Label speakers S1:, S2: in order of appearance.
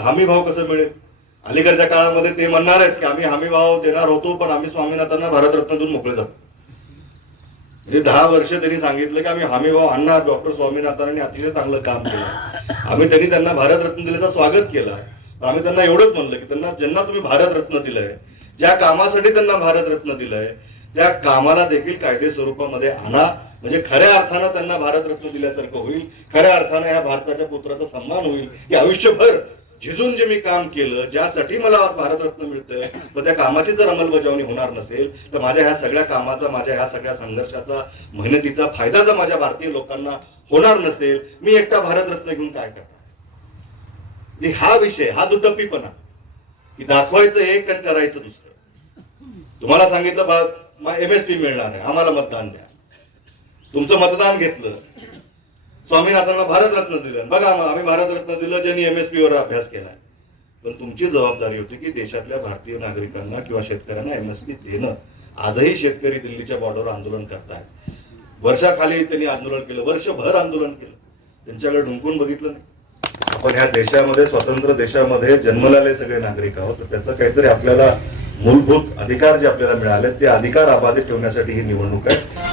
S1: हमी भाव कसं मिळेल? अलीकडच्या काळामध्ये ते म्हणणार आहेत की आम्ही हमी भाव देणार होतो पण आम्ही स्वामीनाथांना भारतरत्नातून मोकळे जातो म्हणजे दहा वर्ष त्यांनी सांगितलं की आम्ही हमी भाव आणणार डॉक्टर स्वामीनाथांनी अतिशय चांगलं काम केलं. आम्ही त्यांनी त्यांना भारतरत्न दिल्याचं स्वागत केलं. आम्ही त्यांना एवढंच म्हणलं की त्यांना ज्यांना तुम्ही भारतरत्न दिलंय ज्या कामासाठी त्यांना भारतरत्न दिलंय त्या कामाला देखील कायदे स्वरूपामध्ये आणा. म्हणजे खऱ्या अर्थानं त्यांना भारतरत्न दिल्यासारखं होईल. खऱ्या अर्थानं या भारताच्या पुत्राचा सन्मान होईल. की आयुष्यभर झिजून जे मी काम केलं ज्यासाठी मला आज भारतरत्न मिळतंय मग त्या कामाची जर अंमलबजावणी होणार नसेल तर माझ्या ह्या सगळ्या कामाचा माझ्या ह्या सगळ्या संघर्षाचा मेहनतीचा फायदा जर माझ्या भारतीय लोकांना होणार नसेल मी एकटा भारतरत्न घेऊन काय करणार? म्हणजे हा विषय हा दुटप्पीपणा की दाखवायचं एक आणि करायचं दुसरं. तुम्हाला सांगितलं एमएसपी मिळणार आहे आम्हाला मतदान द्या. तुमचं मतदान घेतलं स्वामीनाथांना भारतरत्न दिलं. बघा मग आम्ही भारतरत्न दिलं ज्यांनी एमएसपी वर अभ्यास केलाय पण तुमची जबाबदारी होती की देशातल्या भारतीय नागरिकांना किंवा शेतकऱ्यांना एमएसपी देणं. आजही शेतकरी दिल्लीच्या बॉर्डरवर आंदोलन करतायत. वर्षाखाली त्यांनी आंदोलन केलं वर्षभर आंदोलन केलं. त्यांच्याकडे ढुंकून बघितलं नाही. आपण ह्या देशामध्ये स्वतंत्र देशामध्ये जन्मलेले सगळे नागरिक आहोत. तर त्याचं काहीतरी आपल्याला मूलभूत अधिकार जे आपल्याला मिळाले ते अधिकार अबाधित ठेवण्यासाठी ही निवडणूक आहे.